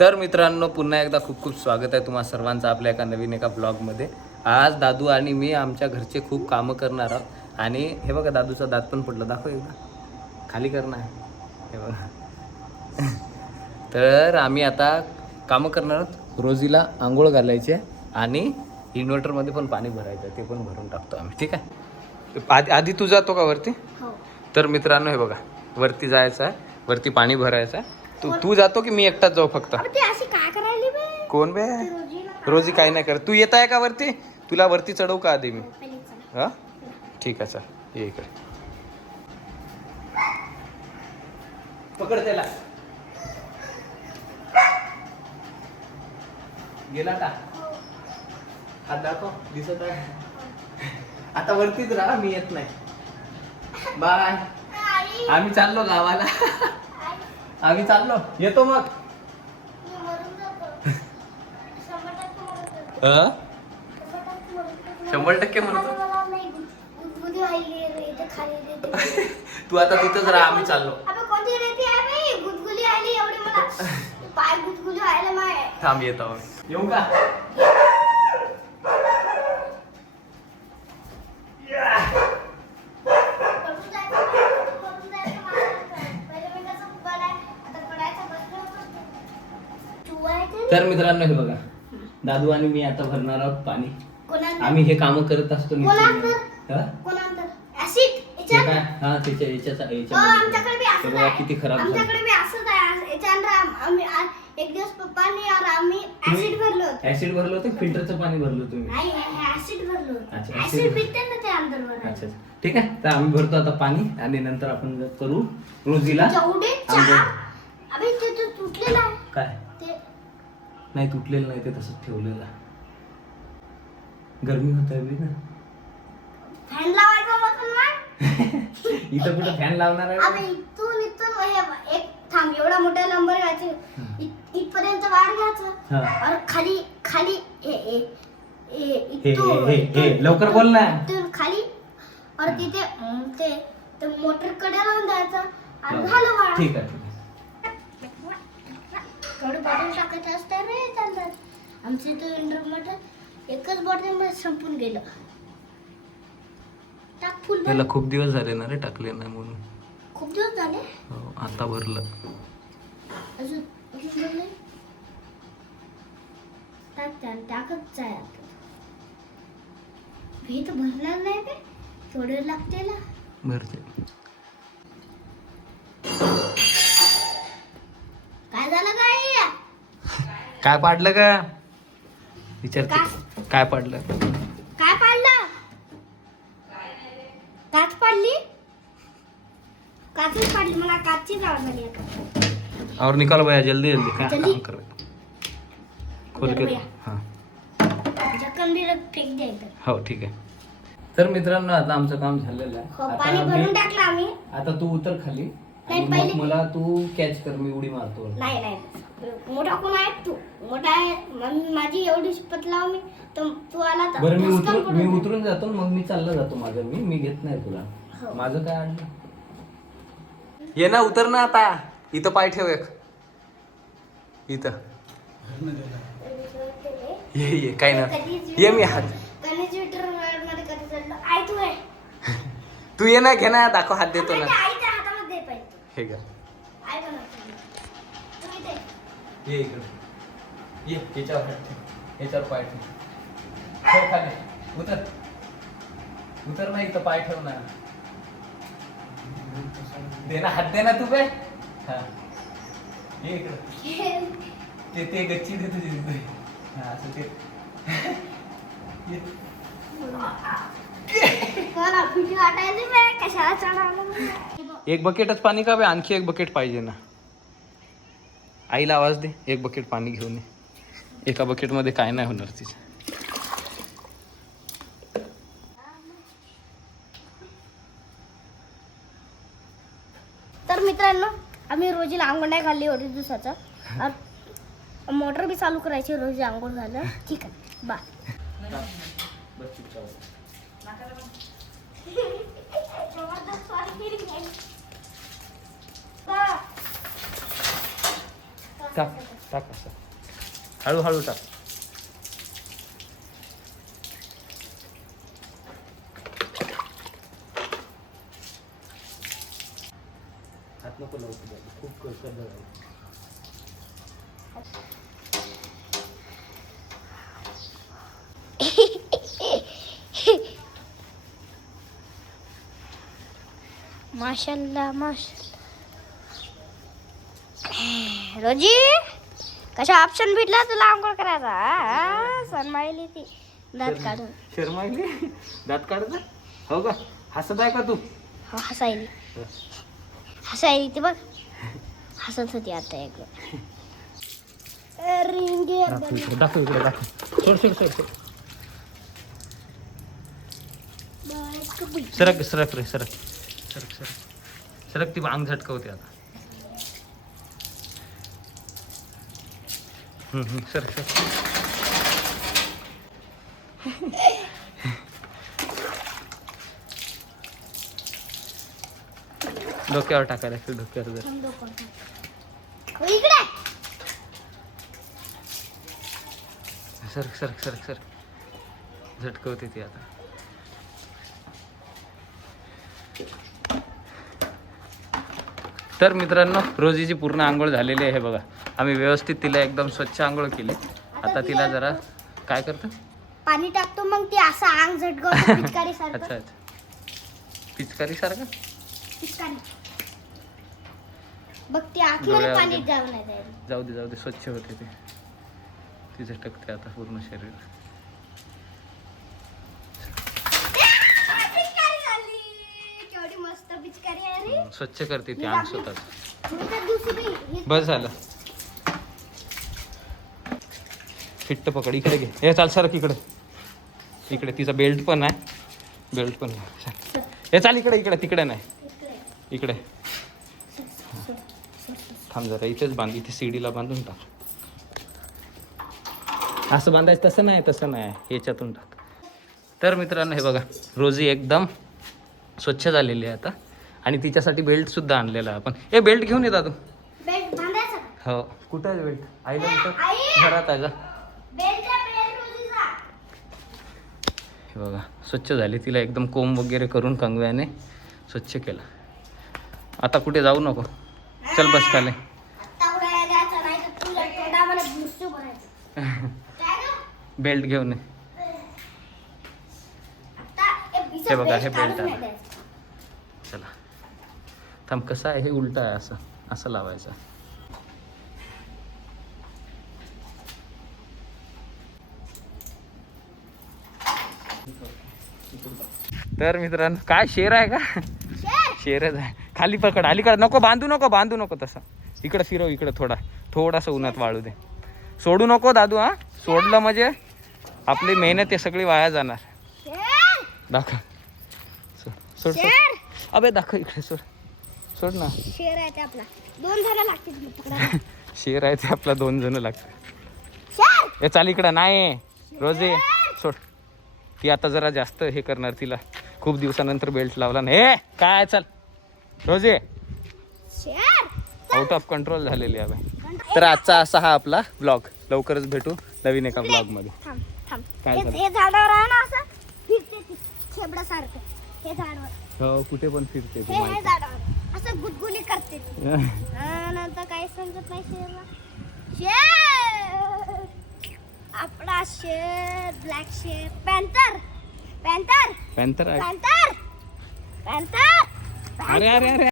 तर मित्रांनो पुन्हा एकदा खूप खूप स्वागत आहे तुम्हा सर्वांचं आपल्या एका नवीन एका ब्लॉगमध्ये आज दादू आणि मी आमच्या घरचे खूप कामं करणार आहोत. आणि हे बघा दादूचा दात पण पडलं दाखव एकदा. खाली करणार हे बघा. तर आम्ही आता कामं करणार आहोत. रोजीला आंघोळ घालायची आहे आणि इन्व्हर्टरमध्ये पण पाणी भरायचं आहे. ते पण भरून टाकतो आम्ही. ठीक आहे? आधी आधी तू जातो का वरती? हो. तर मित्रांनो हे बघा. वरती जायचं आहे. वरती पाणी भरायचं आहे. तू तू जातो की मी एकटाच जाऊ फक्त? अरे ते अशी काय करायली बे? कोण बे? रोजी काही नाही करत. तू येत आहे का वरती? तुला वरती चढवू का आधी मी. हा? ठीक आहे चल. ये इकडे. पकड त्याला. गेला का? हात दाखव. दिसत आहे? आता वरतीच राहा मी येत नाही. बाय आम्ही चाललो गावाला. आम्ही चाललो येतो मग. शंभर टक्के. म्हणतो. तू आता तिथंच राहा आम्ही चाललो थांब येत येऊ का पडून जायचं नाही, पडून जायचं मला. पहिले मी कसं पडाय- आता पडायचं बसलो होतो. तू आहे ते? तर मित्रांनो हे बघा दादू आणि मी आता भरणार आहोत पाणी? आम्ही हे काम करत असतो. हा? हे असंच बघा. किती खराब झालं एक दिवस पप्पानी और आम्ही ऍसिड भरलो होतं. ऍसिड भरलं होतं फिल्टरचं पाणी भरलं तुम्ही नाही ऍसिड भरलो होतं. अच्छा, ऍसिड acid. पिते ना ते अंदर भरायचं. अच्छा. ठीक आहे तर आम्ही भरतो आता पाणी आणि नंतर आपण करू रोजीला अबे ते तुटलेलं आहे काय नाही तुटलेलं नाही ते तसंच ठेवलेलं. गरमी होत आहे बे ना. फॅन लावायचा मग? इथं कुठं फॅन लावणार आहे? इथून इथून हे एक थांब एवढा मोठा नंबर घ्यायचे. इत- इथपर्यंत वाढ घ्यायचं. हा. और खाली खाली हे हे हे हे इथून- हे हे इथून- लवकर बोल ना. इथून खाली. और तिथे अं, ते मोटरकडे लावून द्यायचं आणि. झालं वाढ. ठीक आहे ठीक आहे. थोडं बॉटल टाकायचं असतं रे त्यांच्यात आमच्या इथं इंडरमध्ये एकच बॉटलमध्ये संपून गेलं. टाक फुल त्याला खूप दिवस झाले ना रे टाकले नाही म्हणून. खूप दिवस झाले? हो, आता भरलं. अजून अजून भरले? टाक त्याला टाकत जाय आता. तर भरणार नाही बे थोडं लागते ना भरते. काय पाडलं का? विचार काय? पाडलं? काय पाडलं? काच पाडली? काचच पाडली. मला काचची और निकाल भैया जल्दी जल्दी. काय जल्दी. काम कर? खोल जर के भैया. हां. फेक द्यायचं हो ठीक आहे. तर मित्रांनो आता आमचं काम झालेलं आहे. हो आता भरून टाकलं आम्ही. आता तू उतर खाली. आणि मग पहिले- मला तू कॅच कर मी उडी मारतो. नाही नाही. मोठा कोण आहे तू? मोठा आहे. मग माझी एवढी पतला मी. तर तू आला तर बरं मी उतरून मी. उतरून जातो मग मी चालला जातो माझं मी मी घेत नाही तुला. हो. माझं काय आणलं? ये ना उतर ना आता. इथं पाय ठेव एक. इथं. ये ये काय ना. ये मी हात. मध्ये कधी आई तू आहे तू ये ना घे ना दाखव हात देतो ना. त्या आईच्या हातामध्ये दे पाहिजे हे घ्या ये इकडे. ये याच्यावर हात ठेव. याच्यावर पाय ठेव. ठेव खाली. उतर. उतर ना इथं पाय ठेव ना दे ना हात दे ना तू काय हा. ये इकडं. ते ते गच्ची दे तुझी. हा असं ते. एक बकेटच पाणी का बे? आणखी एक बकेट पाहिजे ना. आईला आवाज दे एक बकेट पाणी घेऊन ये. एका बकेटमध्ये काय नाही होणार तिचं. तर मित्रांनो आम्ही रोजीला आंघोळ नाही घालली एवढ्या दिवसाचं. मोटर बी चालू करायची रोजी आंघोळ झालं. ठीक आहे बाय टाक टाक असं हळूहळू टाक हात नको लावू तुझ्या. खूप झालं. माशाल्लाह माशाल्लाह रोजी कशा ऑप्शन भेटला तुला आंघोळ करायचा? सनमाईली ती. दात काढून. शर्माईली दात काढत हो का? हसत आहे का तू? हो, हसायली. हसायली ती बघ. हसत होती आता एक. रिंगे दाखव इकडे दाखव इकडे दाखव. सोड सोड सोड सोड. सरक सरक रे सरक. सरक सरक. सरक ती अंग झटकवते आता. सरक डोक्यावर टाकायला डोक्यावर जर. इकडे. सरक सरक सरक सरक झटकवते ती आता. तर मित्रांनो रोजीची पूर्ण आंघोळ झालेली आहे बघा. आम्ही व्यवस्थित तिला एकदम स्वच्छ आंघोळ केली. आता तिला जरा काय करतं? पाणी टाकतो मग ती असं अंग झटकवतो पिचकारी अच्छा सारखं अच्छा. पिचकारी सारखं पिचकारी. बघ ती आतमध्ये डोळ्यावर पाणी घे. जाऊ नाही द्यायला जाऊ दे जाऊ दे स्वच्छ होते ते. ती झटकते आता पूर्ण शरीर. पिचकारी झाली. केवढी मस्त पिचकारी आहे रे. स्वच्छ करते ती अंग स्वतःच. मी तर दुसरी ही बस झालं. फिट्ट पकड इकडे घे. हे चाल सरक इकडे. इकडे तिचा बेल्ट पण आहे. बेल्ट पण आहे. हे चाल इकडे इकडे तिकडे नाही. इकडे. थांब जरा इथेच बांध इथे सीडीला बांधून टाक. असं बांधायचं तसं नाही तसं नाही. याच्यातून टाक. तर मित्रांनो हे बघा रोजी एकदम स्वच्छ झालेली आहे आता. आणि तिच्यासाठी बेल्ट सुद्धा आणलेला आहे आपण. हे बेल्ट घेऊन येतात? हो. कुठं आहे बेल्ट आईला! घरात आहे का बेल्टचा बेल्ट रोजीचा हे बघा स्वच्छ झाली. तिला एकदम कोंब वगैरे करून कंगव्याने स्वच्छ केलं. आता कुठे जाऊ नको. चल बस खाले? बेल्ट घेऊन हे बघा, हे बेल्ट द्यायचं. चला. थांब कसं आहे? हे उलट आहे असं. असं लावायचं. तर मित्रांनो काय शेर आहे का? शेर! शेरच आहे. खाली पकड अलीकडे नको बांधू नको बांधू नको तसं. इकडं फिरव इकडं थोडा. थोडासा उन्हात वाळू दे. सोडू नको दादू हा? सोडलं म्हणजे आपली मेहनत आहे सगळी वाया जाणार! दाखव. सोड सोड. सोड! अबे दाखव इकडे सोड. सोड ना. शेर आहे ते आपला. दोन जण लागतील. शेर आहे ते आपला दोन जण लागतात! हे चाल इकडं नाही. रोजे. ती आता जरा जास्त हे करणार तिला. खूप दिवसानंतर बेल्ट लावला नाही. हे काय चाल? रोजे! आउट ऑफ कंट्रोल झालेली आहे तर आजचा असा हा आपला ब्लॉग लवकरच भेटू नवीन एका ब्लॉगमध्ये. थांब थांब. काय हे झालं? हे झाडावर आहे ना असं? फिरते ती. खेबडासारखं हे झाडावर. हो कुठे पण फिरते हे हे झाडावर. असं गुदगुली करते ती. हा, नंतर काही समजत नाही शेरला. शेर આપણા શેર black share panther panther panther panther panther અરે અરે અરે